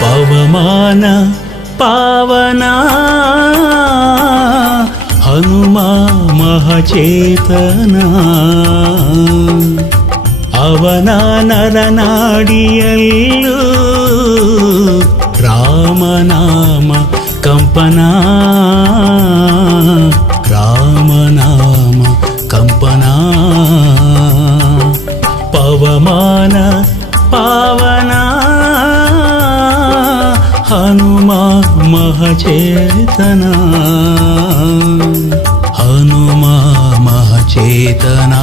ಪವಮಾನ ಪಾವನಾ ಹನುಮ ಮಹಚೇತನ ಅವನ ನರನಾಡಿಯಲ್ಲೂ ರಾಮನಾಮ ಕಂಪನ ರಾಮನಾಮ ಕಂಪನ ಪವಮಾನ ಪಾವನ ಹನುಮ ಮಹಚೇತನ ಹನುಮ ಮಹಚೇತನ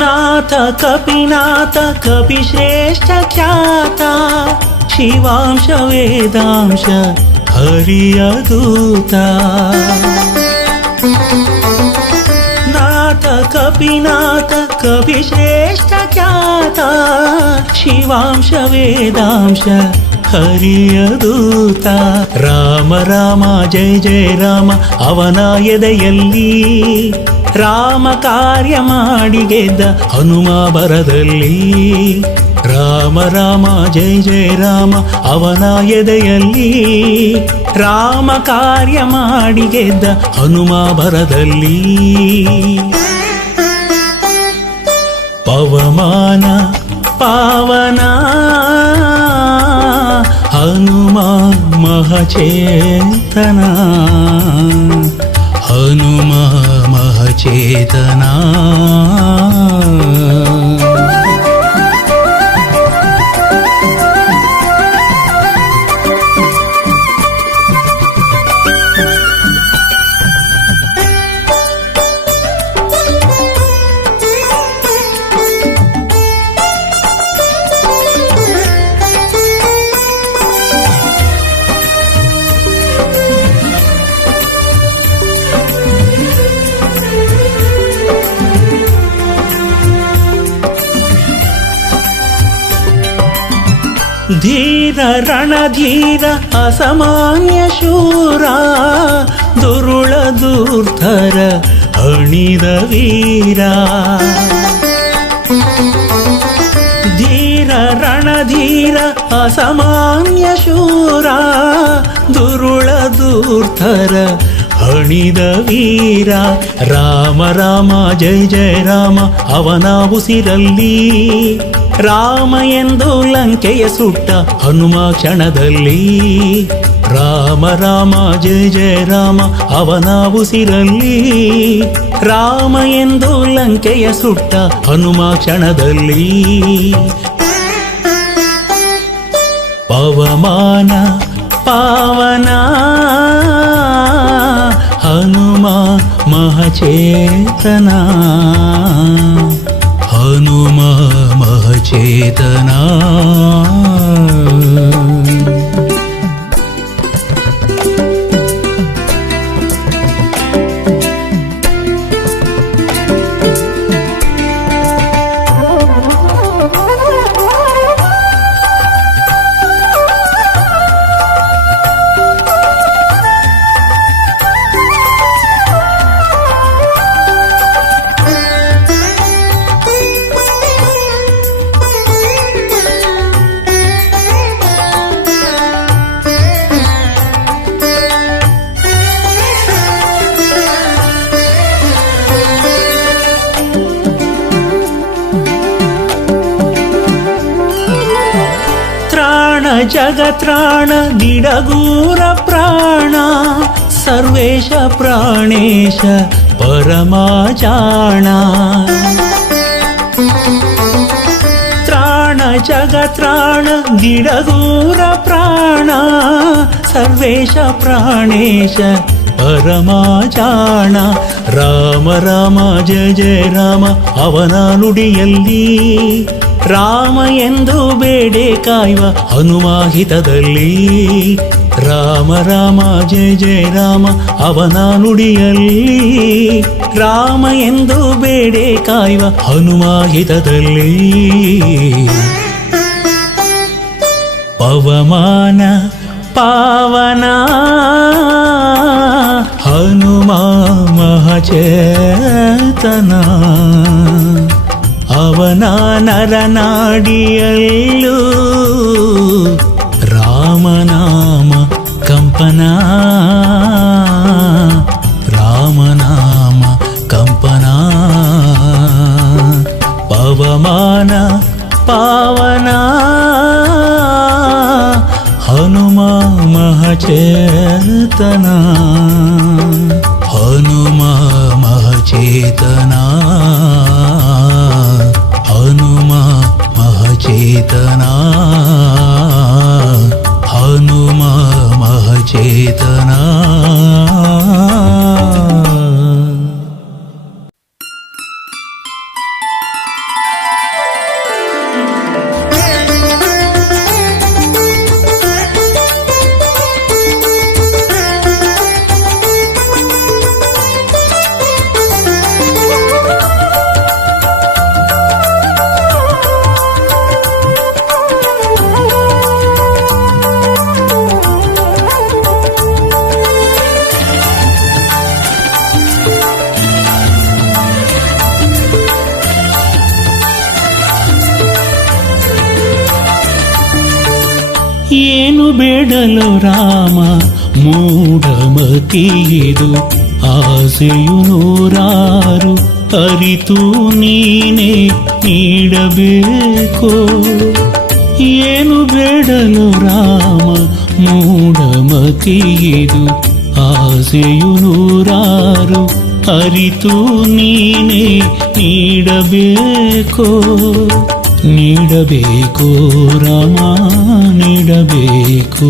ನಾಥ ಕಪಿನಾಥ ಕಪಿಶ್ರೇಷ್ಠ ಖ್ಯಾತ ಶಿವಾಂಶ ವೇದಾಂಶ ಹರಿಯ ದೂತ ನಾಥ ಕಪಿನಾಥ ಕಪಿಶ್ರೇಷ್ಠ ಖ್ಯಾತ ಶಿವಾಂಶ ವೇದಾಂಶ ಹರಿಯ ದೂತ ರಾಮ ರಾಮ ಜಯ ಜಯ ರಾಮ ಅವನ ಎದೆಯಲ್ಲಿ ರಾಮ ಕಾರ್ಯ ಮಾಡಿ ಗೆದ್ದ ಹನುಮ ಬರದಲ್ಲಿ ರಾಮ ರಾಮ ಜಯ ಜಯ ರಾಮ ಅವನ ಎದೆಯಲ್ಲಿ ರಾಮ ಕಾರ್ಯ ಮಾಡಿ ಗೆದ್ದ ಹನುಮ ಬರದಲ್ಲಿ ಪವಮಾನ ಪಾವನ ಹನುಮ ಮಹಚೇತನ ಹನುಮ ಮಹಚೇತನ ಧೀರ ರಣಧೀರ ಅಸಾಮಾನ್ಯ ಶೂರ ದುರುಳ ದುರ್ಧರ ಅಣಿದ ವೀರ ಧೀರ ರಣಧೀರ ಅಸಾಮಾನ್ಯ ಶೂರ ದುರುಳ ದುರ್ಧರ ಹಣಿದ ವೀರ ರಾಮ ರಾಮ ಜಯ ಜಯ ರಾಮ ಅವನ ಉಸಿರಲ್ಲಿ ರಾಮ ಎಂದು ಲಂಕೆಯ ಸುಟ್ಟ ಹನುಮ ಕ್ಷಣದಲ್ಲಿ ರಾಮ ರಾಮ ಜಯ ಜಯ ರಾಮ ಅವನ ಉಸಿರಲ್ಲಿ ರಾಮ ಎಂದು ಲಂಕೆಯ ಸುಟ್ಟ ಹನುಮ ಕ್ಷಣದಲ್ಲಿ ಪವಮಾನ ಪಾವನ ಹನುಮ ಮಹಚೇತನ ಹನುಮ ಮಹಚೇತನ ಜಗತ್ರಾಣ ನಿಡಗೂರ ಪ್ರಾಣ ಸರ್ವೇಶ ಪ್ರಾಣೇಶ ಪರಮಾಚಾಣ ತ್ರಾಣ ಜಗತ್ರಾಣ ನಿಡಗೂರ ಪ್ರಾಣ ಸರ್ವೇಶ ಪ್ರಾಣೇಶ ಪರಮಾಚಾಣ ರಾಮ ರಾಮ ಜಯ ಜಯ ರಾಮ ಅವನ ನುಡಿಯಲ್ಲಿ ರಾಮ ಎಂದು ಬೇಡೆ ಕಾಯುವ ಹನುಮಾಹಿತದಲ್ಲಿ ರಾಮ ರಾಮ ಜಯ ಜಯ ರಾಮ ಅವನ ನುಡಿಯಲ್ಲಿ ರಾಮ ಎಂದು ಬೇಡೆ ಕಾಯುವ ಹನುಮಾಹಿತದಲ್ಲಿ ಪವಮಾನ ಪಾವನ ಹನುಮಾ ಮಹಚೇತನ ಅವನ ನರನಾಡಿಯಲ್ಲೂ ರಾಮನಾಮ ಕಂಪನ ರಾಮನಾಮ ಕಂಪನ ಪವಮಾನ ಪಾವನ ಹನುಮಾ ಮಹಚೇತನ ಹನುಮಾ ಮಹಚೇತನ ಹನುಮಾ ಮಹಚೇತನ ಹನುಮಾ ಮಹಚೇತನ ಏನು ಬೇಡಲು ರಾಮ ಮೂಢಮತಿಯಿದು ಆಸೆಯು ನೂರಾರು ಅರಿತು ನೀನೇ ನೀಡಬೇಕು ಏನು ಬೇಡಲು ರಾಮ ಮೂಢಮತಿಯಿದು ಆಸೆಯು ನೂರಾರು ಅರಿತು ನೀನೇ ನೀಡಬೇಕು ನೀಡಬೇಕು ರಾಮ ನೀಡಬೇಕು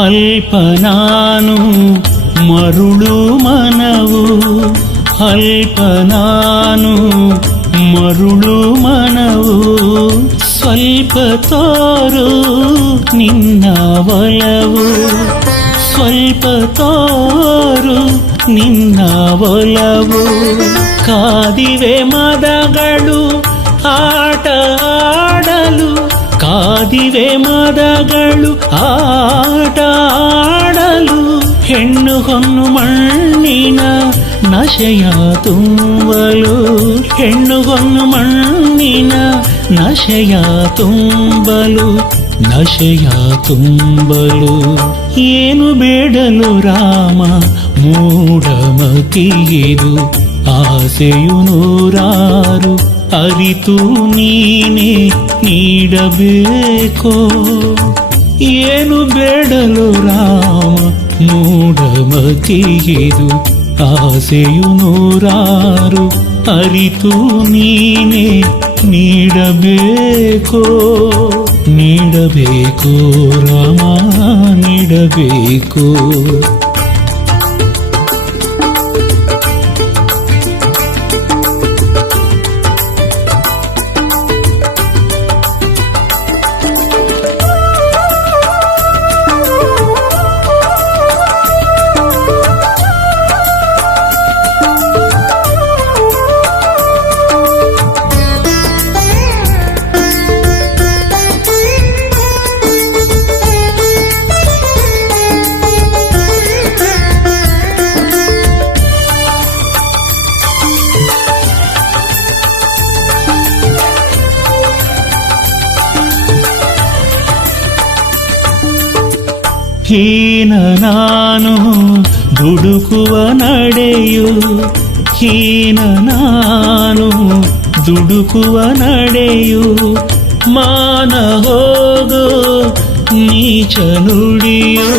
ಅಲ್ಪ ನಾನು ಮರುಳು ಮನವು ಅಲ್ಪ ನಾನು ಮರುಳು ಮನವು ಸ್ವಲ್ಪ ತೋರು ನಿನ್ನ ಒಲವು ಸ್ವಲ್ಪ ತೋರು ನಿನ್ನ ಒಲವು ಕಾದಿವೆ ಮದಗಳು ಆಟ ಆಡಲು ಕಾದಿವೆ ಮದಗಳು ಆಟ ಆಡಲು ಹೆಣ್ಣು ಹೊನ್ನು ಮಣ್ಣಿನ ನಶೆಯ ತುಂಬಲು ಹೆಣ್ಣು ಹೊನ್ನು ಮಣ್ಣಿನ ನಶೆಯ ತುಂಬಲು ನಶೆಯ ತುಂಬಲು ಏನು ಬೇಡಲು ರಾಮ ಮೂಢಮತಿಯಿದು ಆಸೆಯು ನೂರಾರು ಅರಿತು ನೀನೇ ನೀಡಬೇಕೋ ಏನು ಬೇಡಲು ರಾಮ ಮೂಢಮತಿಯಿದು ಆಸೆಯು ನೂರಾರು ಅರಿತು ನೀನೇ ನೀಡಬೇಕೋ ನೀಡಬೇಕು ರಾಮ ನೀಡಬೇಕು ಹೀನ ನಾನು ದುಡುಕುವ ನಡೆಯು, ಹೀನ ನಾನು ದುಡುಕುವ ನಡೆಯು, ಮಾನ ಹೋಗೋ ನೀಚ ನುಡಿಯು,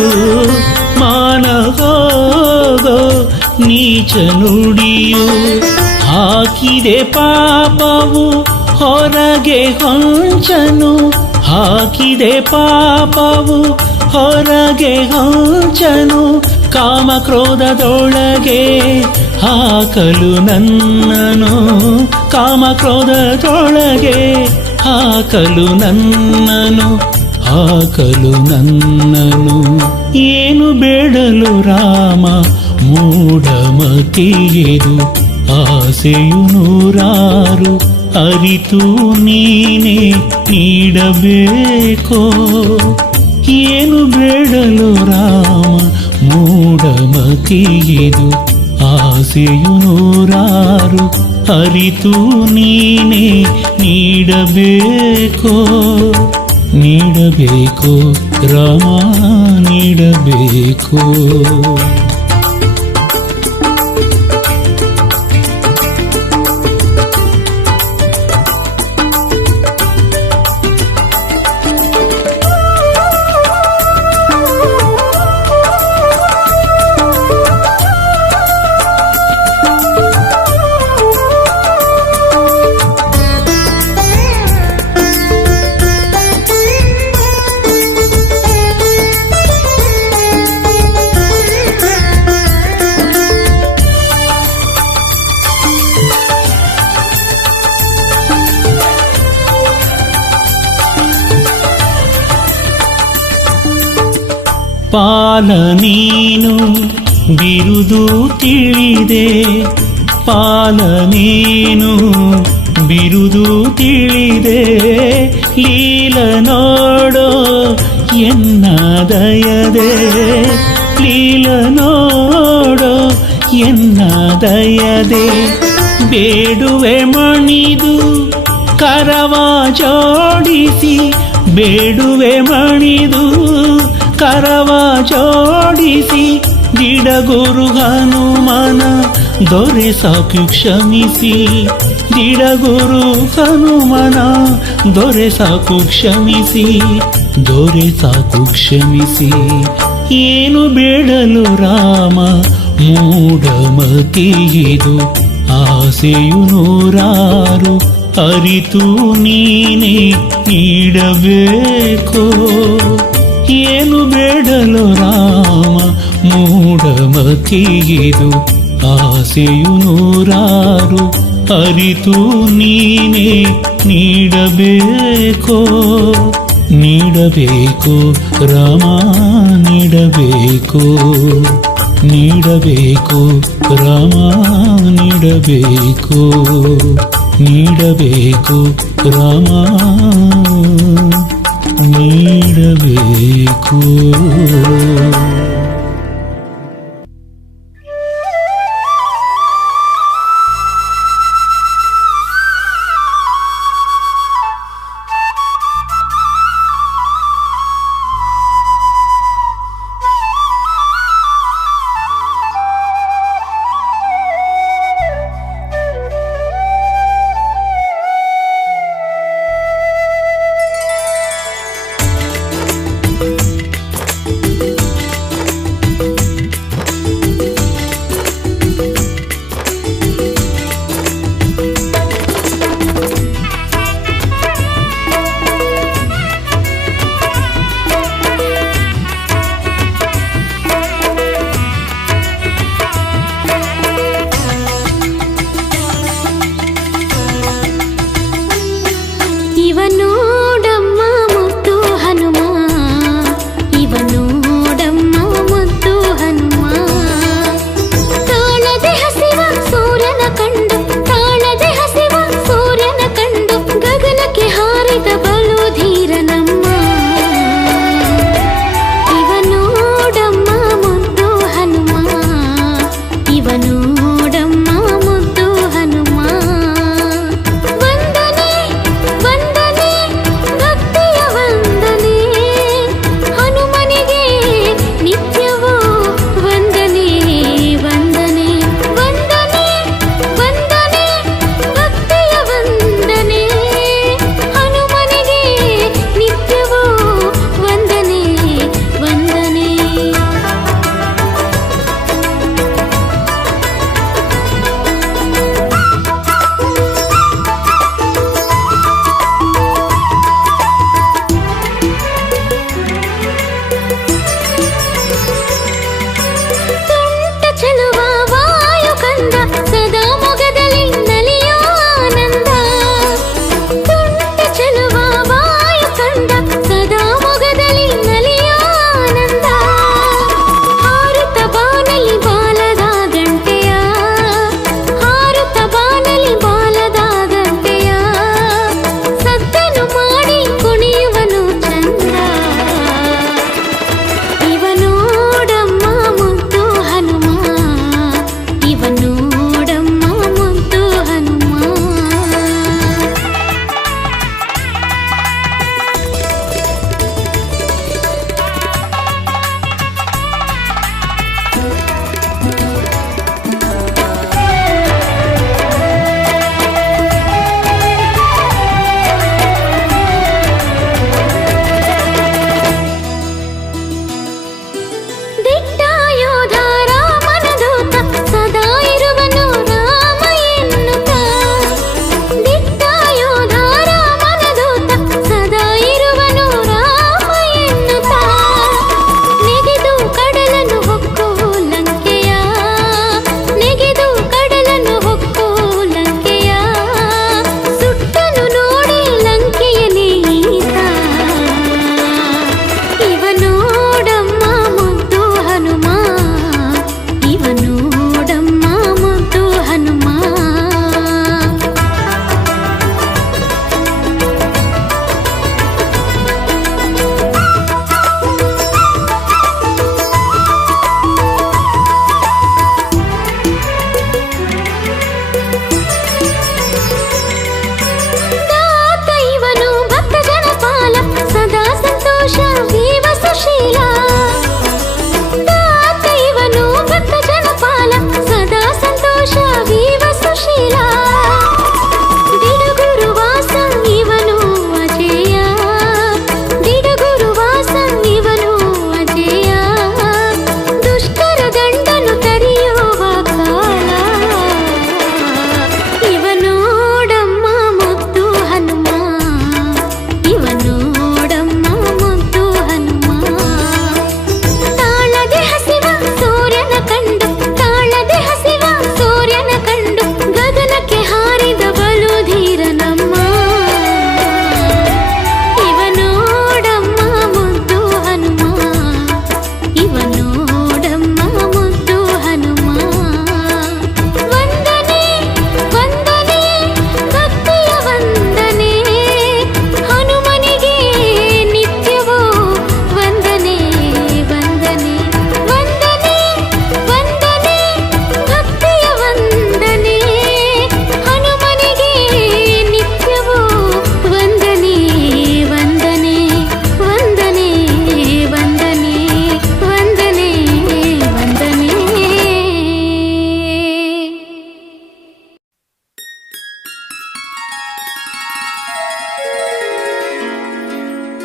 ಮಾನ ಹೋಗೋ ನೀಚ ನುಡಿಯು. ಹಾಕಿದೆ ಪಾಪವು ಹೊರಗೆ ಹೊಂಚನು, ಹಾಕಿದೆ ಪಾಪವು ಹೊರಗೆ ಹೊಂಚನು, ಕಾಮಕ್ರೋಧದೊಳಗೆ ಹಾಕಲು ನನ್ನನು, ಕಾಮಕ್ರೋಧದೊಳಗೆ ಹಾಕಲು ನನ್ನನು, ಹಾಕಲು ನನ್ನನು. ಏನು ಬೇಡಲು ರಾಮ ಮೂಢಮತಿಯೆದು, ಆಸೆಯು ನೂರಾರು ಅರಿತು ನೀನೇ ನೀಡಬೇಕೋ. ಏನು ಬೇಡಲು ರಾಮ ಮೂಢಮತಿಯೆದು, ಆಸೆಯು ನೂರಾರು ಅರಿತು ನೀನೇ ನೀಡಬೇಕೋ. ನೀಡಬೇಕೋ ರಾಮ ನೀಡಬೇಕೋ. ಪಾಲ ನೀನು ಬಿರುದು ತಿಳಿದೆ, ಪಾಲ ನೀನು ಬಿರುದು ತಿಳಿದೆ, ಲೀಲ ನೋಡೋ ಎನ್ನ ದಯದೆ, ಲೀಲ ನೋಡೋ ಎನ್ನ ದಯದೆ. ಬೇಡುವೆ ಮಣಿದು ಕರವ ಜೋಡಿಸಿ, ಬೇಡುವೆ ಮಣಿದು ಕರವ ಜೋಡಿಸಿ, ಗಿಡಗುರು ಹನುಮನ ದೊರೆ ಸಾಕು ಕ್ಷಮಿಸಿ, ಗಿಡಗುರು ಹನುಮನ ದೊರೆ ಸಾಕು ಕ್ಷಮಿಸಿ, ದೊರೆ ಸಾಕು ಕ್ಷಮಿಸಿ. ಏನು ಬೇಡಲು ರಾಮ ಮೂಢಮತಿಯಿದು, ಆಸೆಯು ನೂರಾರು ಅರಿತು ನೀನೇ ನೀಡಬೇಕೋ. ಏನು ಬೇಡಲು ರಾಮ ಮೂಢಮತಿಯಿದು, ಆಸೆಯು ನೂರಾರು ಅರಿತು ನೀನೇ ನೀಡಬೇಕೋ. ನೀಡಬೇಕೋ ರಾಮ ನೀಡಬೇಕೋ, ನೀಡಬೇಕೋ ರಾಮ ನೀಡಬೇಕೋ, ನೀಡಬೇಕೋ ರಾಮ ನೀಡಬೇಕು.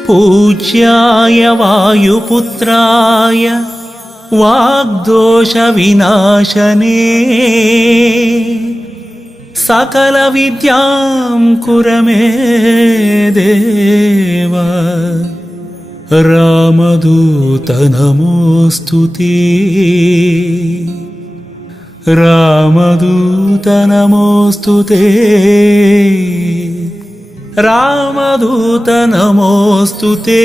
पूज्याय वायुपुत्राय वाग्दोषविनाशने सकलविद्यां कुर मे देव। रामदूत नमोऽस्तु ते, रामदूत नमोऽस्तु ते, रामदूत नमोऽस्तु ते।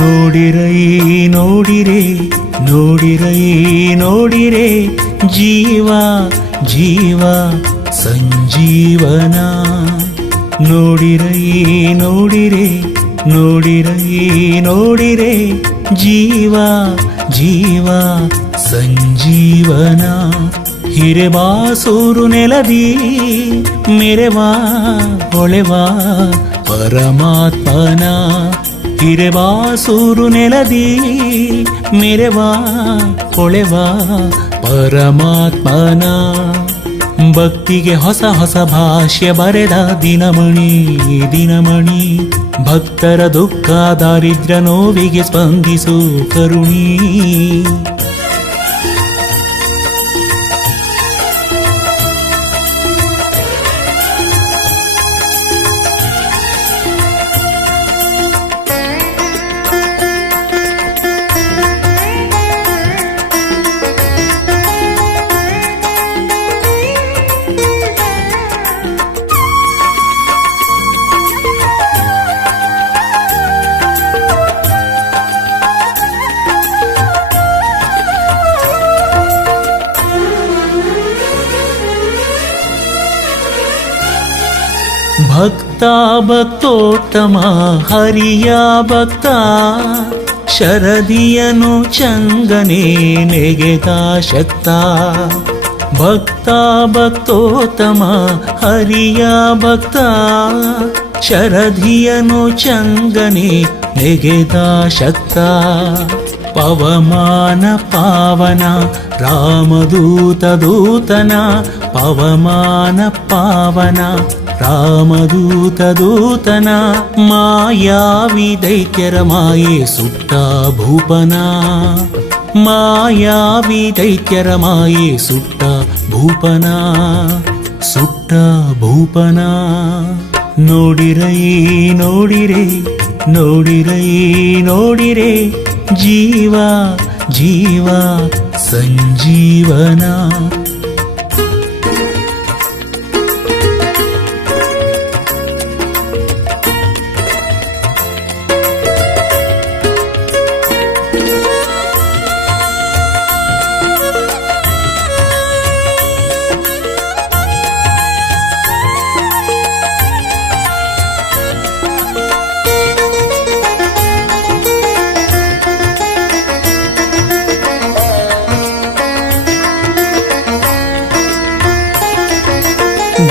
ನೋಡಿರೈ ನೋಡಿರೆ ನೋಡಿರೈ ನೋಡಿರೆ ಜೀವ ಜೀವ ಸಂಜೀವನ। ನೋಡಿರೈ ನೋಡಿರೆ ನೋಡಿರೈ ನೋಡಿರೆ ಜೀವ ಜೀವ ಸಂಜೀವನ। ಹಿರೆಬಾಸೂರು ನೆಲದಿ ಮೆರೆವಾ ಹೊಳೆವಾ ಪರಮಾತ್ಮನ। ಹಿರೆಬಾಸೂರು ನೆಲದಿ ಮೆರೆವಾ ಹೊಳೆವಾ ಪರಮಾತ್ಮನ। ಭಕ್ತಿಗೆ ಹೊಸ ಹೊಸ ಭಾಷ್ಯ ಬರೆದ ದಿನಮಣಿ ದಿನಮಣಿ। ಭಕ್ತರ ದುಃಖ ದಾರಿದ್ರ್ಯ ನೋವಿಗೆ ಸ್ಪಂದಿಸು ಕರುಣಿ। ಭಕ್ತ ಭಕ್ತೋತ್ತಮ ಹರಿಯ ಭಕ್ತ ಶರದಿಯನು ಚಂಗನೆ ನೆಗೆದ ಶಕ್ತ। ಭಕ್ತ ಭಕ್ತೋತ್ತಮ ಹರಿಯ ಭಕ್ತ ಶರದಿಯನು ಚಂಗನೆ ನೆಗೆದ ಶಕ್ತ। ಪವಮಾನ ಪಾವನ ರಾಮದೂತ ದೂತನ ಪವಮಾನ ಪಾವನ ರಾಮದೂತ ದೂತನ। ಮಾಯಾವಿ ದೈತ್ಯರ ಮಾಯೆ ಸುಟ್ಟ ಭೂಪನ ಮಾಯಾವಿ ದೈತ್ಯರ ಮಾಯೆ ಸುಟ್ಟ ಭೂಪನ ಸುಟ್ಟ ಭೂಪನ। ನೋಡಿರೈ ನೋಡಿರೆ ನೋಡಿರೈ ನೋಡಿರೆ ಜೀವ ಜೀವ ಸಂಜೀವನ।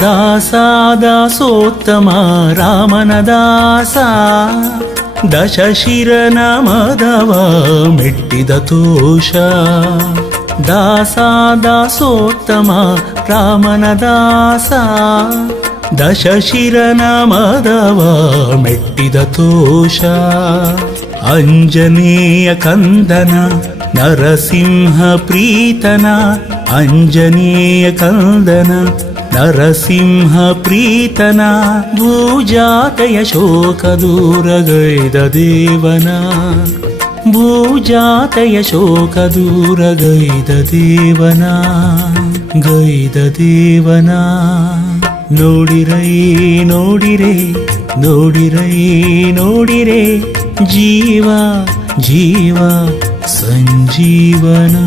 ದಾಸ ದಾಸೋತ್ತಮ ರಾಮನ ದಾಸ ದಶಶಿರನ ಮದವ ಮೆಟ್ಟಿದ ತೋಷ। ದಾಸ ದಾಸೋತ್ತಮ ರಾಮನ ದಾಸ ದಶಶಿರನ ಮದವ ಮೆಟ್ಟಿದ ತೋಷ। ಅಂಜನೇಯ ಕಂದನ ನರಸಿಂಹ ಪ್ರೀತನ ಅಂಜನೇಯ ಕಂದನ ನರಸಿಂಹ ಪ್ರೀತನ। ಭೂಜಾತೆಯ ಶೋಕ ದೂರಗೈದ ದೇವನ ಭೂಜಾತೆಯ ಶೋಕ ದೂರಗೈದ ದೇವನ ಗೈದ ದೇವನ। ನೋಡಿರೈ ನೋಡಿರೆ ನೋಡಿರೈ ನೋಡಿರೆ ಜೀವ ಜೀವ ಸಂಜೀವನ।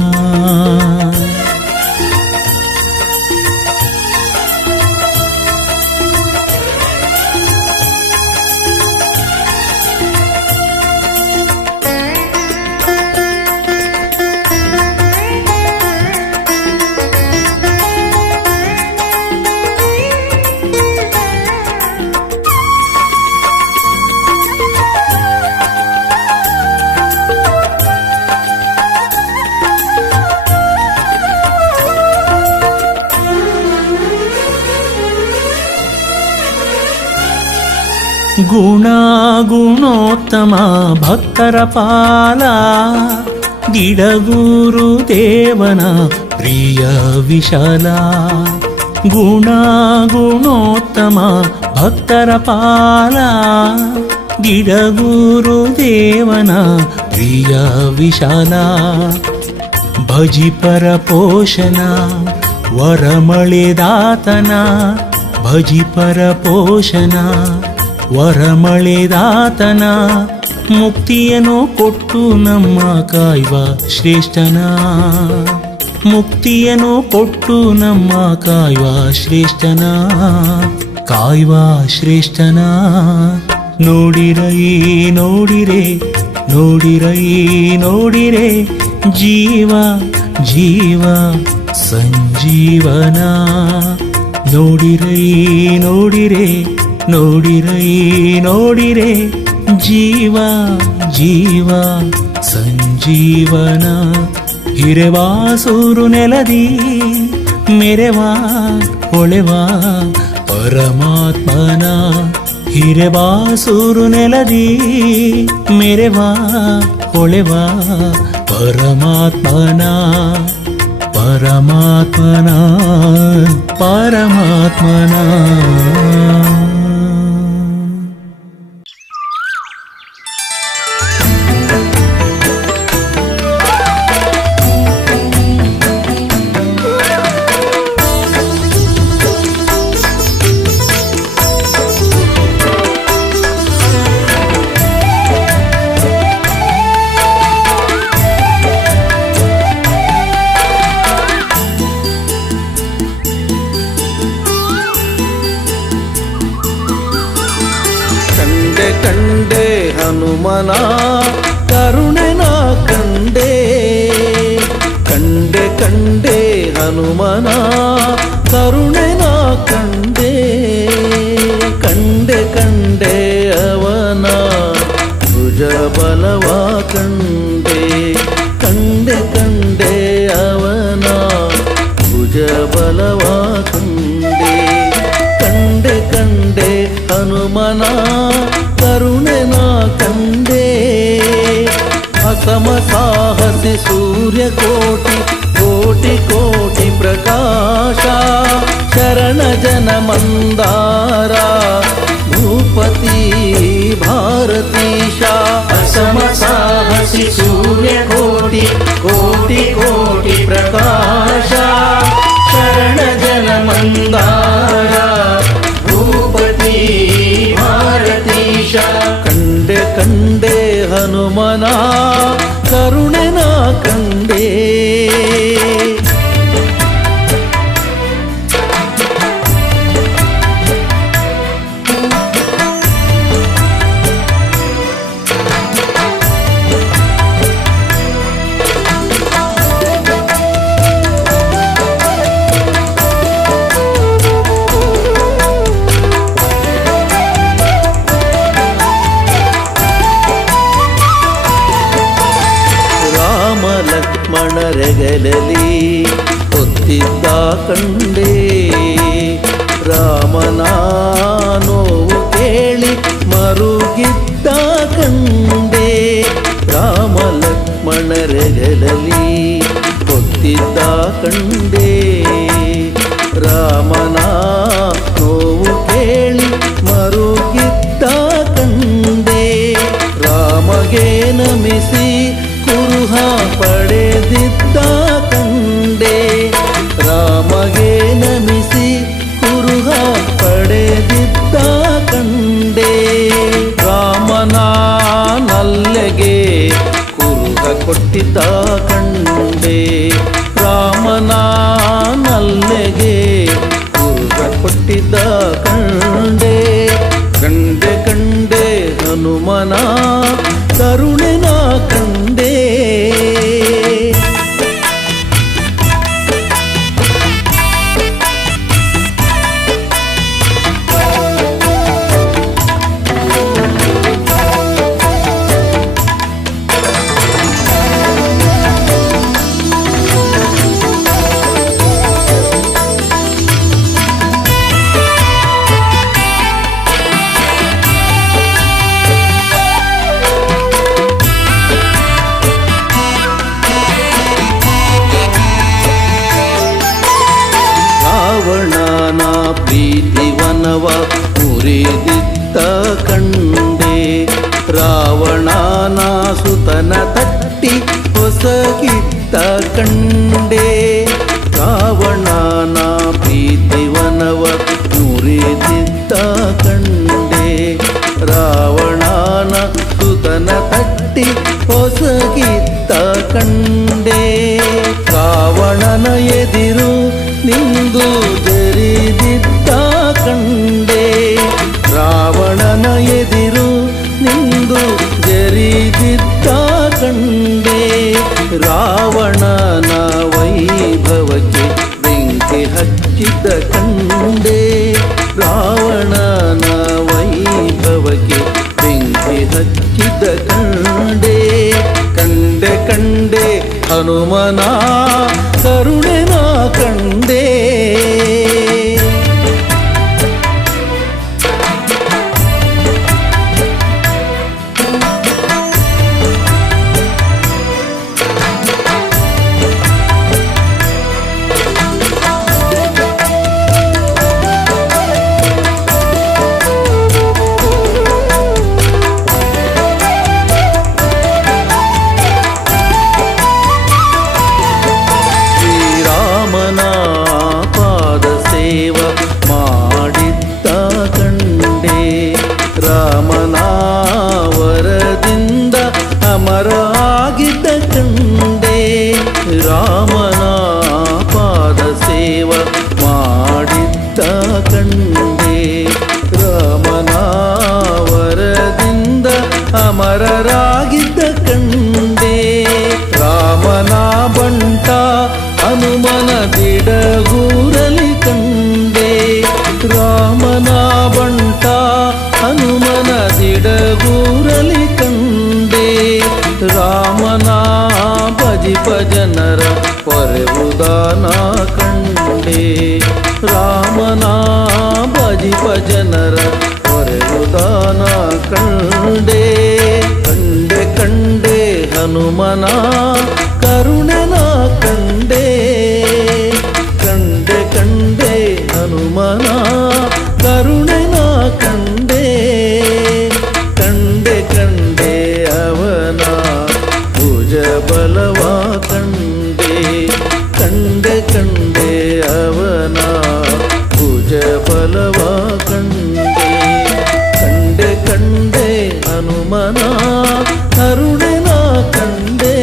ಗುಣೋತ್ತಮ ಭಕ್ತರ ಪಾಲ ಗಿಡಗೂರು ದೇವನ ಪ್ರಿಯ ವಿಶಾಲ. ಗುಣೋತ್ತಮ ಭಕ್ತರ ಪಾಲ ಗಿಡಗೂರು ದೇವನ ಪ್ರಿಯ ವಿಶಾಲ. ಭಜಿಪರ ಪೋಷಣ ವರಮಳೆದಾತನ ಭಜಿಪರ ಪೋಷಣ ವರಮಳೆದಾತನ ಮುಕ್ತಿಯನ್ನು ಕೊಟ್ಟು ನಮ್ಮ ಕಾಯ್ವ ಶ್ರೇಷ್ಠನ. ಮುಕ್ತಿಯನ್ನು ಕೊಟ್ಟು ನಮ್ಮ ಕಾಯ್ವ ಶ್ರೇಷ್ಠನ ಕಾಯ್ವ ಶ್ರೇಷ್ಠನ. ನೋಡಿರೈ ನೋಡಿರೆ ನೋಡಿರೈ ನೋಡಿರೆ ಜೀವ ಜೀವ ಸಂಜೀವನ. ನೋಡಿರೈ ನೋಡಿರೆ ನೋಡಿರೈ ನೋಡಿರೆ ಜೀವ ಜೀವ ಸಂಜೀವನ. ಹಿರೆವಾಸೂರು ನೆಲದಿ ಮೆರೆವಾ ಹೊಳೆವಾ ಪರಮಾತ್ಮನ. ಹಿರೆವಾಸೂರು ನೆಲದಿ ಮೆರೆವಾ ಹೊಳೆವಾ ಪರಮಾತ್ಮನ ಪರಮಾತ್ಮನ ಪರಮಾತ್ಮನ. ಕಂಡೆ ಹನುಮನ ಕರುಣೆನ ಕಂಡೆ. ಕಂಡೆ ಕಂಡೆ ಹನುಮನ ಕರುಣೆನ ಕಂಡೆ. ಕಂಡೆ ಕಂಡೆ ಅವನ ಭುಜ ಬಲವ ಕಂಡೆ. ಕಂಡೆ ಕಂಡೆ ಅವನ ಭುಜ ಬಲವ ಕಂಡೆ. ಕಂಡೆ ಕಂಡೆ ಹನುಮನ ಕರುಣೆನ ಕಂಡೆ. ಅಸಮ ಸಾಹಸಿ ಸೂರ್ಯ ಕೋಟಿ ಕೋಟಿ ಕೋಟಿ ಪ್ರಕಾಶ. ಶರಣ ಜನ ಮಂದಾರ ಭೂಪತಿ ಭಾರತೀಶ. ಅಸಮ ಸಾಹಸಿ ಸೂರ್ಯ ಕೋಟಿ ಕೋಟಿ ಕೋಟಿ ಪ್ರಕಾಶ. ಶರಣ ಜನ ಮಂದಾರ ಭೂಪತಿ ಭಾರತೀಶ. ಕಂಡೆ ಕಂಡೆ ಹನುಮನ ಕರುಣೆನ ಕಂಡೆ. ಲಕ್ಷ್ಮಣರೆಗಲಲಿ ಹೊತ್ತಿದ್ದ ಕಂಡೆ. ರಾಮನ ನೋವು ಕೇಳಿ ಮರುಗಿದ್ದ ಕಂಡೆ. ರಾಮ ಲಕ್ಷ್ಮಣರೆಗಲಲಿ ಹೊತ್ತಿದ್ದ ಕಂಡೆ. ರಾಮನ ನೋವು ಕೇಳಿ ಮರುಗಿದ್ದ ಕಂಡೆ. ರಾಮಗೆ ನಮಿಸಿ ಕುರುಹ ಪಡೆದಿದ್ದ ಕಂಡೆ. ರಾಮಗೆ ನಮಿಸಿ ಕುರುಹ ಪಡೆದಿದ್ದ ಕಂಡೆ. ರಾಮನ ನಲ್ಲೆಗೆ ಕುರುಹ ಕೊಟ್ಟಿದ್ದ ಕಂಡೆ. ರಾಮನ ನಲ್ಲೆಗೆ ಕುರುಹ ಕೊಟ್ಟಿದ್ದ ಕಂಡೆ. ಕಂಡೆ ಕಂಡೆ ಹನುಮನ ಕರುಣೆನ ಕಂಡೆ. ಕಂಡೆ ಕಂಡೆ ಕಂಡೆ ಹನುಮನ ಕರುಣೆ ನಾ ಕಂಡೆ. ರಾಮನ ವರದಿಂದ ಅಮರಾಗಿದ್ದ ಕಂಡೆ ರಾಮನ ಪಾದ ಸೇವ ಮಾಡಿದ್ದ ಕಂಡೆ ರಾಮನ ವರದಿಂದ ಅಮರರಾಗಿದ್ದ ಕಂಡೆ ರಾಮನ ಬಂಟ ಹನುಮನ ದಿಡಗೂರಲಿ ಕಂಡೆ ರಾಮನ ಬಂಟ ಹನುಮನ ದಿಡಗೂರಲಿ ಕಂಡೆ ರಾಮನ ಭಜಿಪ ಜನರ ಪೊರೆವುದಾನ ಕಂಡೆ ರಾಮನ ಭಜಿಪ ಜನರ ಪೊರೆವುದಾನ ಕಂಡೆ ಕಂಡೆ ಕಂಡೆ ಹನುಮನ ಕರುಣೆನ ಕಂಡೆ ಕಂಡೆ ಕಂಡೆ ಹನುಮನ ಕರುಣೆನ ಕಂಡೆ ಕಂಡೆ ಕಂಡೆ ಅವನ ಭುಜ ಬಲವ ಕಂಡೆ ಕಂಡೆ ಕಂಡೆ ಅವನ ಭುಜ ಬಲವ ಕಂಡೆ ಕಂಡೆ ಕಂಡೆ ಹನುಮನ ಕರುಣೆನ ಕಂಡೆ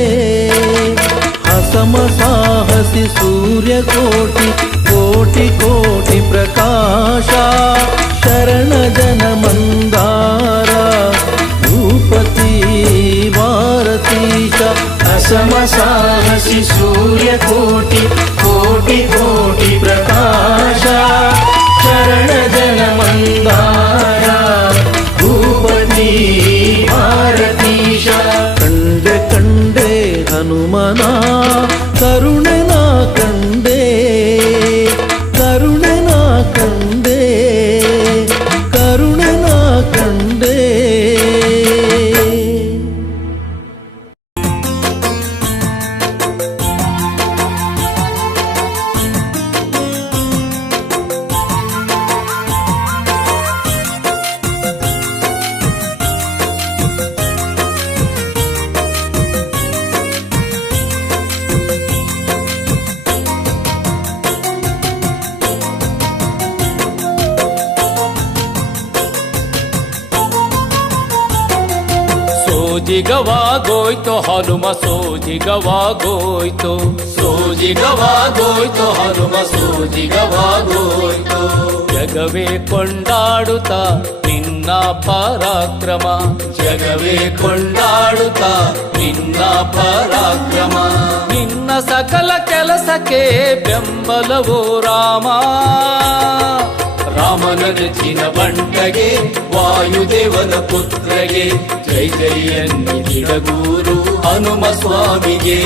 ಹಸಮ ಸಾಹಸಿ ಸೂರ್ಯಕೋಟಿ ಕೋಟಿ ಕೋಟಿ ಪ್ರಕಾಶ ಶರಣ ಜನ ಮಂದಾರ ಭೂಪತಿ ಭಾರತೀಶ ಅಸಮ ಸಾಹಸಿ ಸೂರ್ಯ ಕೋಟಿ ಕೋಟಿ ಕೋಟಿ ಪ್ರಕಾಶ ಶರಣ ಜನ ಮಂದಾರ ಭೂಪತಿ ಭಾರತೀಶ. ಕಂಡೆ ಕಂಡೆ ಹನುಮನ ಕರುಣೆನ ಕಂಡೆ ಕರುಣೆನ ಕಂಡೆ ಕರುಣೆನ ಕಂಡೆ. ಸೋಜಿಗವಾಗೋಯ್ತು ಹನುಮ ಸೋಜಿಗವಾಗೋಯ್ತು ಸೋಜಿಗವಾಗೋಯ್ತು ಹನುಮ ಸೋಜಿಗವಾಗೋಯ್ತು. ಜಗವೇ ಕೊಂಡಾಡುತ್ತ ನಿನ್ನ ಪರಾಕ್ರಮ ಜಗವೇ ಕೊಂಡಾಡುತ್ತ ನಿನ್ನ ಪರಾಕ್ರಮ ನಿನ್ನ ಸಕಲ ಕೆಲಸಕ್ಕೆ ಬೆಂಬಲವೋ ರಾಮ ರಾಮನ ನೆಚ್ಚಿನ ಬಂಟಗೆ ವಾಯುದೇವನ ಪುತ್ರಗೆ ಜೈ ಜೈ ಎನ್ನಿಡಗೂರು ಹನುಮ ಸ್ವಾಮಿಗೆ.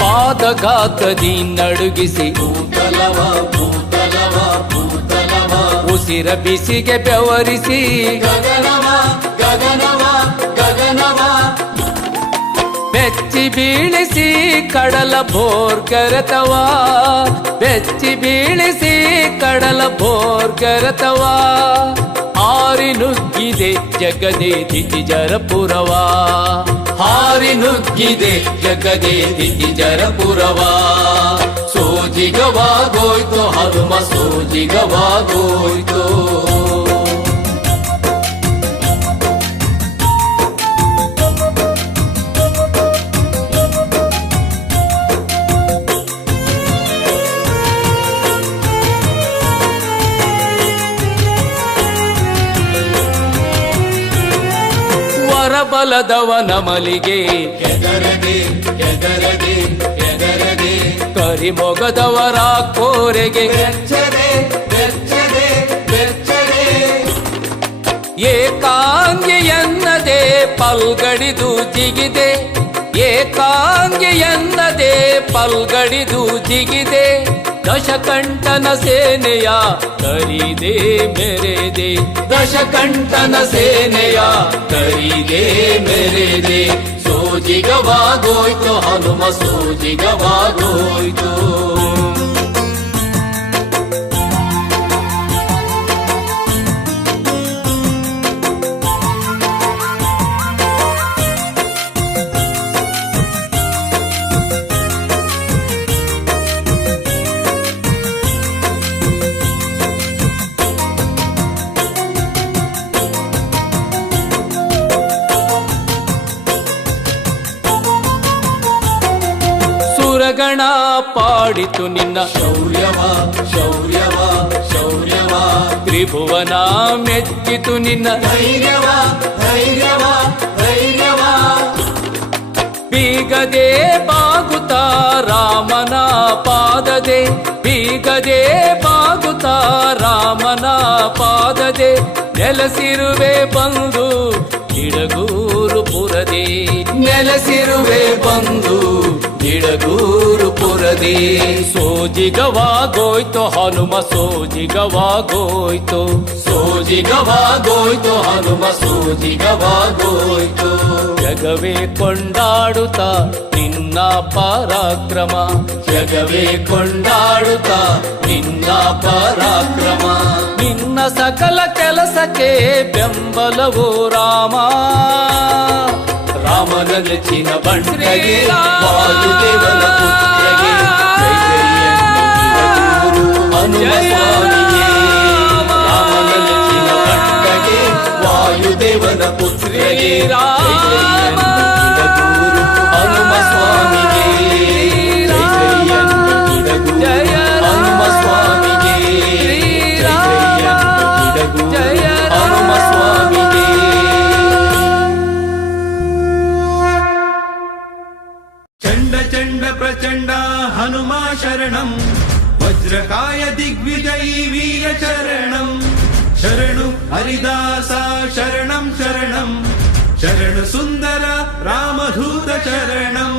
ಪಾದಘಾತದಿ ನಡುಗಿಸಿ ಭೂತಲವ ಭೂತಲವ ಭೂತಲವ ಉಸಿರ ಬಿಸಿಗೆ ಬೆವರಿಸಿ ಗಗನವ ಗಗನವ ಗಗನವ ಬೆಚ್ಚಿ ಬೀಳಿಸಿ ಕಡಲ ಭೋರ್ಗರತವ ಬೆಚ್ಚಿ ಬೀಳಿಸಿ ಕಡಲ ಭೋರ್ಗರತವ ಹಾರಿ ನುಗ್ಗಿದೆ ಜಗದೇ ದಿತಿಜರಪುರವ ಹಾರಿ ನುಗ್ಗಿದೆ ಜಗದೇ ದಿತಿಜರಪುರವ. ಸೋಜಿಗವಾಗೋಯ್ತು ಹನುಮ ಸೋಜಿಗವಾಗೋಯ್ತು. ಬಾಲದವನ ಮಲಿಗೆ ಕೆದರದೆ ಕೆದರದೆ ಕೆದರದೆ ಕರಿಮೊಗದವರ ಕೋರೆಗೆ ಬೆಚ್ಚದೆ ಬೆಚ್ಚದೆ ಬೆಚ್ಚದೆ ಏಕಾಂಗಿ ಎನ್ನದೆ ಪಲ್ಗಡಿದು ಜಿಗಿದೆ ಏಕಾಂಗಿ ಎನ್ನದೆ ಪಲ್ಗಡಿದು ಜಿಗಿದೆ ದಶಕಂಠನ ಸೇನೆಯ ಕರಿದೆ ಮೆರೆದೆ ದಶಕಂಠನ ಸೇನೆಯ ಕರಿದೆ ಮೆರೆದೆ ಸೋಜಿಗವಾಗೋಯ್ತು ಹನುಮ ಸೋಜಿಗವಾಗೋಯ್ತು ಸುರಗಣ ಪಾಡಿತು ನಿನ್ನ ಶೌರ್ಯವ ಶೌರ್ಯವ ಶೌರ್ಯವ ತ್ರಿಭುವನ ಮೆಚ್ಚಿತು ನಿನ್ನ ಧೈರ್ಯವ ಧೈರ್ಯವ ಧೈರ್ಯವ ಬೀಗದೆ ಬಾಗುತ್ತ ರಾಮನ ಪಾದದೆ ಬೀಗದೆ ಬಾಗುತ್ತ ರಾಮನ ಪಾದದೆ ನೆಲಸಿರುವೆ ಬಂದು ಗಿಡಗೂರು ಪುರದೆ ನೆಲಸಿರುವೆ ಬಂದು ಗಿಡಗೂರು ಪುರದೆ ಸೋಜಿಗವಾಗೋಯ್ತು ಹನುಮ ಸೋಜಿಗವಾಗೋಯ್ತು ಸೋಜಿಗವಾಗೋಯ್ತು ಹನುಮ ಸೋಜಿಗವಾಗೋಯ್ತು ಜಗವೇ ಕೊಂಡಾಡುತ್ತ ನಿನ್ನ ಪರಾಕ್ರಮ ಜಗವೇ ಕೊಂಡಾಡುತ್ತ ನಿನ್ನ ಪರಾಕ್ರಮ ನಿನ್ನ ಸಕಲ ಕೆಲಸಕ್ಕೆ ಬೆಂಬಲವು ರಾಮ ರಾಮನ ನೆಚ್ಚಿನ ಬಂಡೆಗೆ ವಾಯುದೇವನ ಪುತ್ರಗೆ ಜೈ ಜೈ ಹನುಮ ಸ್ವಾಮಿಗೆ ರಾಮನ ನೆಚ್ಚಿನ ಬಂಡೆಗೆ ವಾಯುದೇವನ ಪುತ್ರಗೆ ಜೈ ಹನುಮ ಸ್ವಾಮಿಗೆ ಜೈ ಜೈ ಹನುಮ ಸ್ವಾಮಿಗೆ ಜೈ ಹನುಮ ಸ್ವಾಮಿಗೆ ಚಂಡ ಚಂಡ ಪ್ರಚಂಡ ಹನುಮ ಶರಣಂ ವಜ್ರಕಾಯ ದಿಗ್ವಿಜಯೀ ವೀರ ಶರಣಂ ಶರಣು ಹರಿದಾಸ ಶರಣಂ ಶರಣಂ ಶರಣು ಸುಂದರ ರಾಮಧೂತ ಶರಣಂ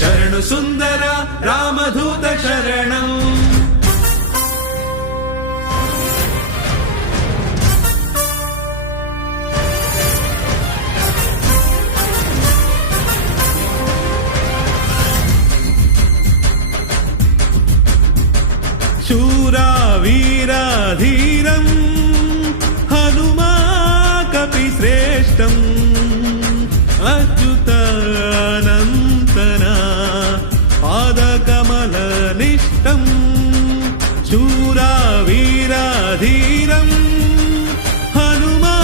ಶರಣು ಸುಂದರ ರಾಮಧೂತ ಶರಣಂ शूरा वीरा धीरं हनुमा कपिश्रेष्ठम् अच्युतानन्तना पादकमलनिष्ठम् शूरा वीरा धीरं हनुमा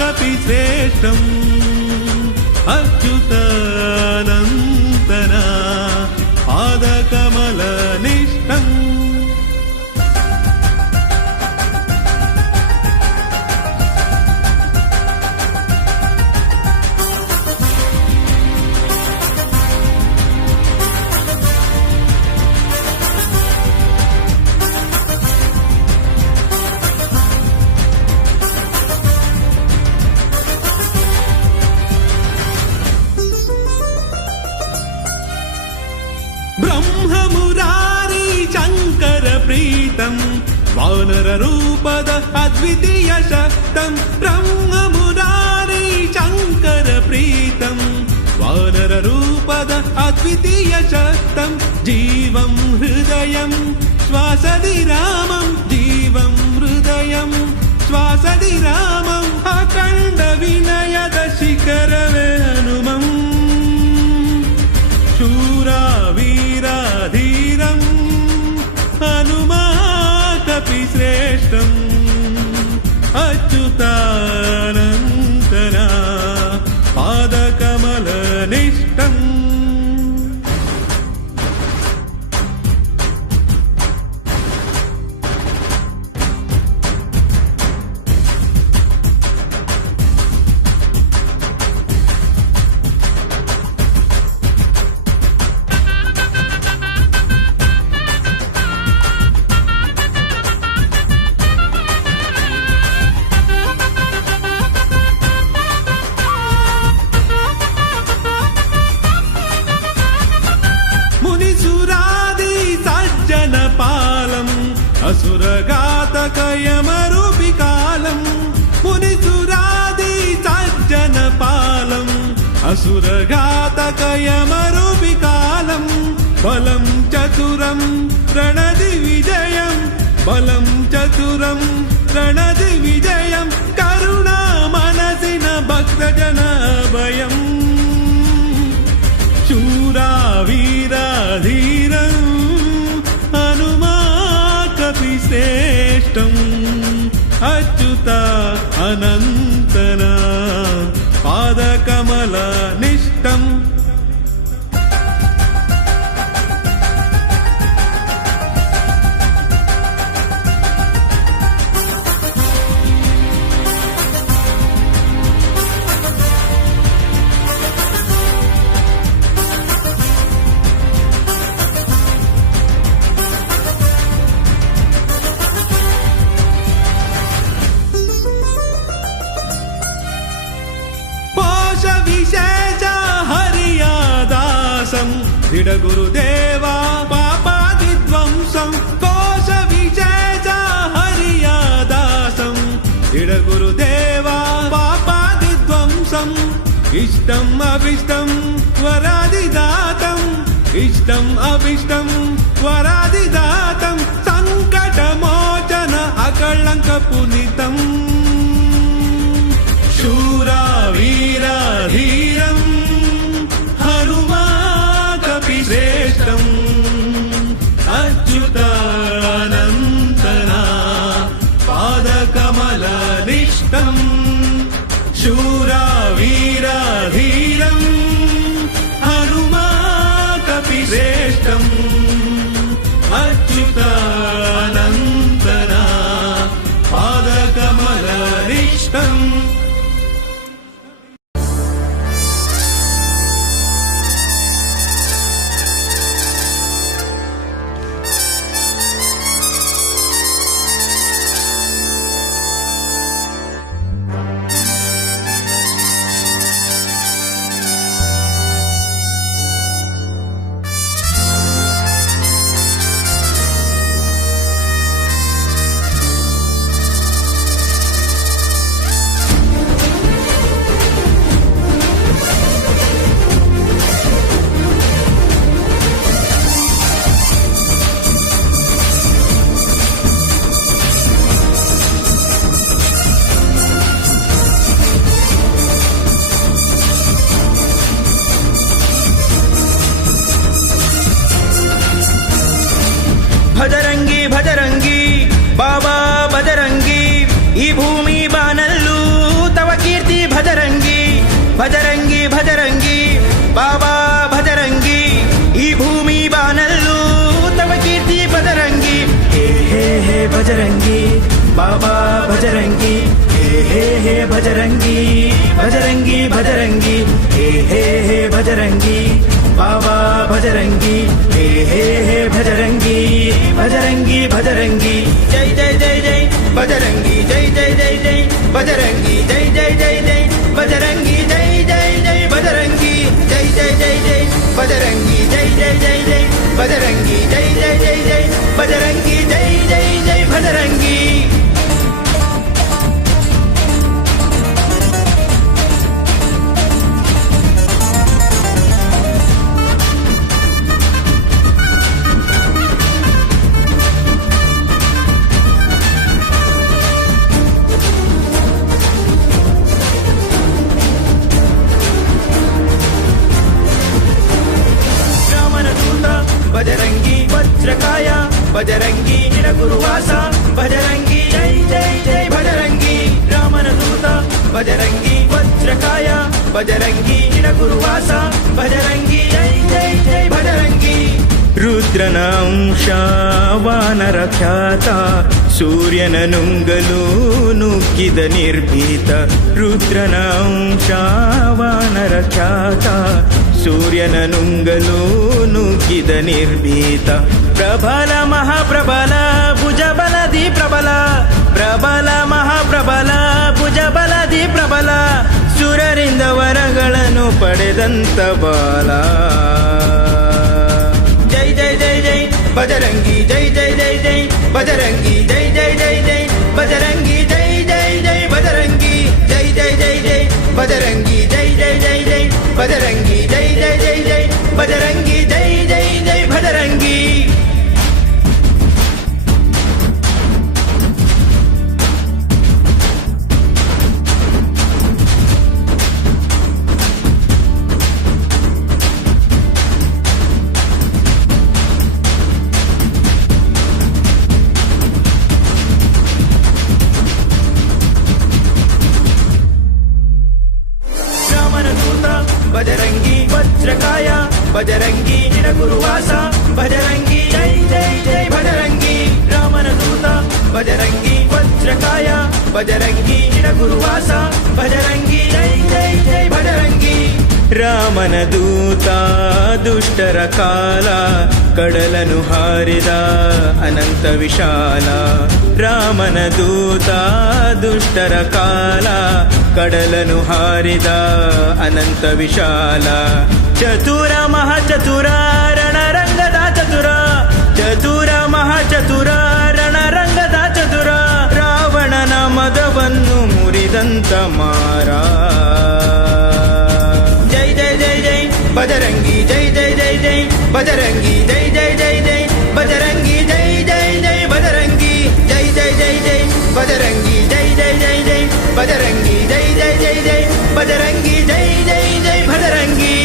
कपिश्रेष्ठम् अच्युतानन्तना पादकमलनिष्ठम् ब्रह्ममुरारी शङ्कर प्रीतं वानर रूपद अद्वितीय शक्तं ब्रह्ममुरारी शङ्कर प्रीतं वानर रूपद अद्वितीय शक्तं जीवं हृदयं श्वासदि रामं जीवं हृदयं श्वासदि रामम् अखण्ड विनयद शिखरवे हनुमम् शूरा वीरा धीरं हनुमा कपिश्रेष्ठम् अच्युतानन्तना पादकमलनिष्ठम् सुरघातकयमरूपिकालं मुनिसुरादि सज्जनपालम् असुरघातकयमरूपिकालं बलं चतुरं रणदिविजयं बलं चतुरं रणदिविजयं करुणा मनसिन भक्तजनाभयम् शूरावीराधीरं हनुमाकपिश्रेष्ठम् अच्युता अनन्तना पादकमलनिष्ठम् विशेष हरियादासं दृढगुरुदेवा पापादिध्वंसं कोश विशेष हरियादासं दृढगुरुदेवा पापादिध्वंसम् इष्टम् अभिष्टं वरादिदातम् इष्टम् अभिष्टं वरादिदातं सङ्कटमोचन अकळङ्कपुनितम् शूरावीराधीरं हनुमाकपिश्रेष्ठम् अच्युतानन्तना पादकमलनिष्ठम् शूरावीराधीरं हनुमाकपिश्रेष्ठम् अच्युतानन्तना पादकमलनिष्ठम् ಭಜರಂಗಿ ಭಜರಂಗಿ ಬಾಬಾ ಭಜರಂಗಿ ಈ ಭೂಮಿ ಬಾನಲ್ಲೂ ತವ ಕೀರ್ತಿ ಭಜರಂಗಿ ಭಜರಂಗಿ ಭಜರಂಗಿ ಬಾಬಾ ಭಜರಂಗಿ ಈ ಭೂಮಿ ಬಾನಲ್ಲೂ ತವ ಕೀರ್ತಿ ಭಜರಂಗಿ ಹೇ ಹೇ ಹೇ ಭಜರಂಗಿ ಬಾಬಾ ಭಜರಂಗಿ ಹೇ ಹೇ ಹೇ ಭಜರಂಗಿ ಭಜರಂಗಿ ಭಜರಂಗಿ ಹೇ ಹೇ ಹೇ ಭಜರಂಗಿ ಬಾಬಾ ಭಜರಂಗಿ ಹೇ ಹೇ ಹೇ ಭಜರಂಗಿ ಭಜರಂಗಿ ಭಜರಂಗಿ ಜೈ ಜೈ ಜೈ ಜೈ ಭಜರಂಗಿ ಜೈ ಜೈ ಜೈ ಜೈ ಭಜರಂಗಿ ಜೈ ಜೈ ಜೈ ಜೈ ಭಜರಂಗಿ ಜೈ ಜೈ ಜೈ ಭಜರಂಗಿ ಜೈ ಜೈ ಜೈ ಜೈ ಭಜರಂಗಿ ಜೈ ಜೈ ಜೈ ಜೈ ಭಜರಂಗಿ ಜೈ ಜೈ ಜೈ ಜೈ ಭಜರಂಗಿ ಜೈ ಜೈ ಜೈ ಭಜರಂಗಿ ಭಜರಂಗಿ ವಜ್ರಕಾಯ ಭಜರಂಗಿ ನಿರಗುರುವಾಸ ಭಜರಂಗಿ ಜೈ ಜೈ ಜೈ ಭಜರಂಗಿ ರಾಮನ ದೂತ ಭಜರಂಗಿ ವಜ್ರಕಾಯ ಭಜರಂಗಿ ನಿರಗುರುವಾಸ ಭಜರಂಗಿ ಜೈ ಜೈ ಜೈ ಭಜರಂಗಿ ರುದ್ರನ ಅಂಶ ವಾನರ ಖ್ಯಾತ ಸೂರ್ಯನ ನುಂಗಲು ನುಗ್ಗಿದ ನಿರ್ಭೀತ ರುದ್ರನ ಅಂಶ ವಾನರ ಖ್ಯಾತ ಸೂರ್ಯನ ನುಂಗಲು ನುಗ್ಗಿದ ನಿರ್ಭೀತ ಪ್ರಬಲ ಮಹಾಪ್ರಬಲ ಭುಜಬಲದಿ ಪ್ರಬಲ ಪ್ರಬಲ ಮಹಾಪ್ರಬಲ ಭುಜಬಲದಿ ಪ್ರಬಲ ಸುರರಿಂದ ವರಗಳನ್ನು ಪಡೆದಂತ ಬಾಲ ಜೈ ಜೈ ಜೈ ಜೈ ಭಜರಂಗಿ ಜೈ ಜೈ ಜೈ ಜೈ ಭಜರಂಗಿ ಜೈ ಜೈ ಜೈ ಜೈ ಬಜರಂಗಿ ಜೈ ಜೈ ಜೈ ಜೈ ಬಜರಂಗಿ ಜೈ ಜೈ ಜೈ ಜೈ ಬಜರಂಗಿ ಜೈ ಜೈ ಜೈ ಭಜರಂಗಿ. ಬಜರಂಗಿ ವಜ್ರಕಾಯ ಬಜರಂಗಿ ನಿರಗುರುವಾಸ ಭಜರಂಗಿ ಜೈ ಜೈ ಜೈ ಭಜರಂಗಿ. ರಾಮನ ದೂತ ಬಜರಂಗಿ ವಜ್ರಕಾಯ ಬಜರಂಗಿ ನಿರಗುರುವಾಸ ಭಜರಂಗಿ ಜೈ ಜೈ ಜೈ ಭಜರಂಗಿ. ರಾಮನ ದೂತ ದುಷ್ಟರ ಕಾಲ ಕಡಲನು ಹಾರಿದ ಅನಂತ ವಿಶಾಲ. ರಾಮನ ದೂತ ದುಷ್ಟರ ಕಾಲ ಕಡಲನು ಹಾರಿದ ಅನಂತ ವಿಶಾಲ. ಚತುರ ಮಹಾಚತುರ ರಣರಂಗದ ಚತುರ ಚತುರ ಮಹಾಚತುರ ರಣರಂಗದ ಚತುರ. ರಾವಣನ ಮದವನ್ನು ಮುರಿದಂತ ಮಾರ. ಜೈ ಜೈ ಜೈ ಜೈ ಬಜರಂಗಿ ಜೈ ಜೈ ಜೈ ಜೈ ಬಜರಂಗಿ ಜೈ ಜೈ ಜೈ ಜೈ ಬಜರಂಗಿ ಜೈ ಜೈ ಜೈ ಬಜರಂಗಿ ಜೈ ಜೈ ಜೈ ಜೈ ಬಜರಂಗಿ ಜೈ ಜೈ ಜೈ ಜೈ ಬಜರಂಗಿ ಜೈ ಜೈ ಜೈ ಜೈ ಬಜರಂಗಿ ಜೈ ಜೈ ಜೈ ಭಜರಂಗಿ.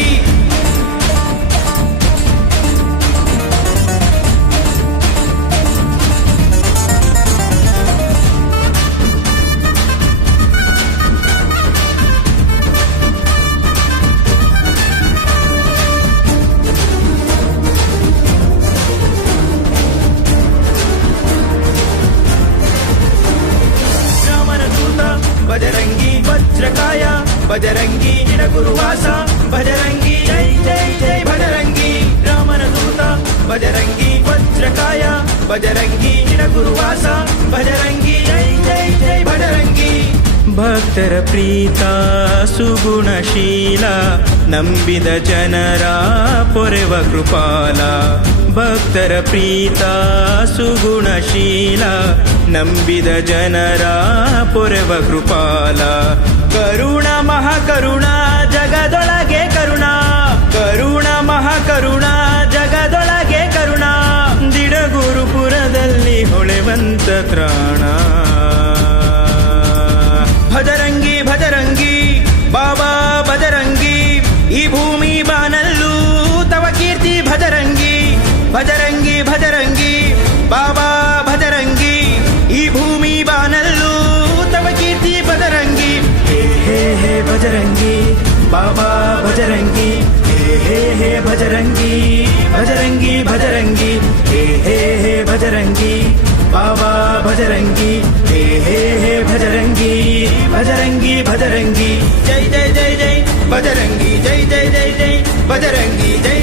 ಬಜರಂಗಿ ವಜ್ರಕಾಯ ಬಜರಂಗಿ ನಿರಗುರುವಾಸ ಭಜರಂಗಿ ಜೈ ಜೈ ಜೈ ಭಜರಂಗಿ. ರಾಮನ ದೂತ ಬಜರಂಗಿ ವಜ್ರಕಾಯ ಬಜರಂಗಿ ನಿರಗುರುವಾಸ ಭಜರಂಗಿ ಜೈ ಜೈ ಜೈ ಭಜರಂಗಿ. ಭಕ್ತರ ಪ್ರೀತ ಸುಗುಣಶೀಲ ನಂಬಿದ ಜನರ ಪೊರೆವ ಕೃಪಾಲ. ಭಕ್ತರ ಪ್ರೀತ ಸುಗುಣಶೀಲ ನಂಬಿದ ಜನರ ಪೊರೆವ ಕೃಪಾಲ. ಕರುಣ ಮಹಾಕರುಣ ಜಗದೊಳಗೆ ಕರುಣ ಕರುಣ ಮಹಾಕರುಣ ಜಗದೊಳಗೆ ಕರುಣ. ದಿಡಗುರುಪುರದಲ್ಲಿ ಹೊಳೆವಂತ ತ್ರಾಣ. ಭಜರಂಗಿ ಭಜರಂಗಿ ಬಾಬಾ ಭಜರಂಗಿ ಈ ಭೂಮಿ ಬಾನಲ್ಲೂ ತವ ಕೀರ್ತಿ ಭಜರಂಗಿ. ಭಜರಂಗಿ ಭಜರಂಗಿ ಬಾಬಾ ಭಜರಂಗಿ ಈ ಭೂಮಿ ಬಾನಲ್ಲೂ ತವ ಕೀರ್ತಿ ಭಜರಂಗಿ. ಹೇ ಹೇ ಹೇ ಭಜರಂಗಿ ಬಾಬಾ ಭಜರಂಗಿ ಹೇ ಹೇ ಹೇ ಭಜರಂಗಿ ಭಜರಂಗಿ ಭಜರಂಗಿ ಹೇ ಹೇ ಹೇ ಭಜರಂಗಿ ಬಾಬಾ ಭಜರಂಗಿ ಹೇ ಹೇ ಹೇ ಭಜರಂಗಿ ಭಜರಂಗಿ ಭಜರಂಗಿ. ಜೈ ಜೈ ಜೈ ಜೈ ಭಜರಂಗಿ ಜೈ ಜೈ ಜೈ ಜೈ ಭಜರಂಗಿ ಜೈ